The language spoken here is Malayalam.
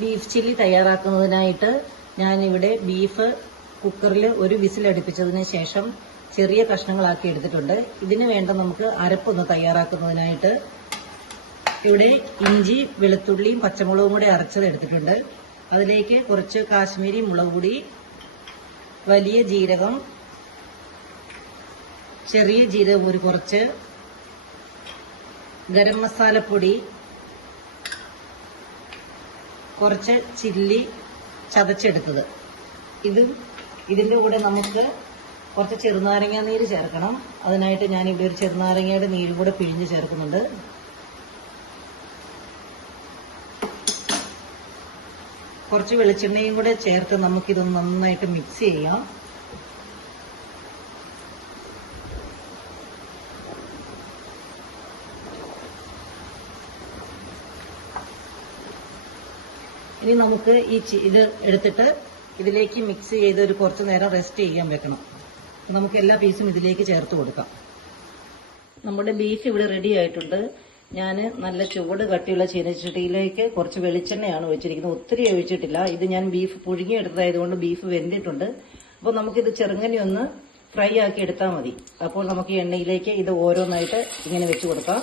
ബീഫ് ചില്ലി തയ്യാറാക്കുന്നതിനായിട്ട് ഞാനിവിടെ ബീഫ് കുക്കറിൽ ഒരു വിസിലടുപ്പിച്ചതിന് ശേഷം ചെറിയ കഷ്ണങ്ങളാക്കി എടുത്തിട്ടുണ്ട്. ഇതിന് വേണ്ട നമുക്ക് അരപ്പൊന്ന് തയ്യാറാക്കുന്നതിനായിട്ട് ഇവിടെ ഇഞ്ചി, വെളുത്തുള്ളിയും പച്ചമുളകും കൂടെ അരച്ചത് എടുത്തിട്ടുണ്ട്. അതിലേക്ക് കുറച്ച് കാശ്മീരി മുളക് പൊടി, വലിയ ജീരകം, ചെറിയ ജീരകം ഒരു കുറച്ച്, ഗരം മസാലപ്പൊടി, കുറച്ച് ചില്ലി ചതച്ചെടുത്തത്. ഇതിന്റെ കൂടെ നമുക്ക് കുറച്ച് ചെറുനാരങ്ങ നീര് ചേർക്കണം. അതിനായിട്ട് ഞാനിവിടെ ഒരു ചെറുനാരങ്ങയുടെ നീരും കൂടെ പിഴിഞ്ഞ് ചേർക്കുന്നുണ്ട്. കുറച്ച് വെളിച്ചെണ്ണയും കൂടെ ചേർത്ത് നമുക്കിതൊന്ന് നന്നായിട്ട് മിക്സ് ചെയ്യാം. ഇനി നമുക്ക് ഇത് എടുത്തിട്ട് ഇതിലേക്ക് മിക്സ് ചെയ്ത് ഒരു കുറച്ച് നേരം റെസ്റ്റ് ചെയ്യാൻ വെക്കണം. നമുക്ക് എല്ലാ പീസും ഇതിലേക്ക് ചേർത്ത് കൊടുക്കാം. നമ്മുടെ ബീഫ് ഇവിടെ റെഡി ആയിട്ടുണ്ട്. ഞാൻ നല്ല ചുവട് കട്ടിയുള്ള ചീനച്ചട്ടിയിലേക്ക് കുറച്ച് വെളിച്ചെണ്ണയാണ് ഒഴിച്ചിരിക്കുന്നത്. ഒത്തിരി ഒഴിച്ചിട്ടില്ല. ഇത് ഞാൻ ബീഫ് പുഴുങ്ങിയെടുത്തതായതുകൊണ്ട് ബീഫ് വെന്തിട്ടുണ്ട്. അപ്പോൾ നമുക്കിത് ചെറുങ്ങനെ ഒന്ന് ഫ്രൈ ആക്കി എടുത്താൽ മതി. അപ്പോൾ നമുക്ക് എണ്ണയിലേക്ക് ഇത് ഓരോന്നായിട്ട് ഇങ്ങനെ വെച്ച് കൊടുക്കാം.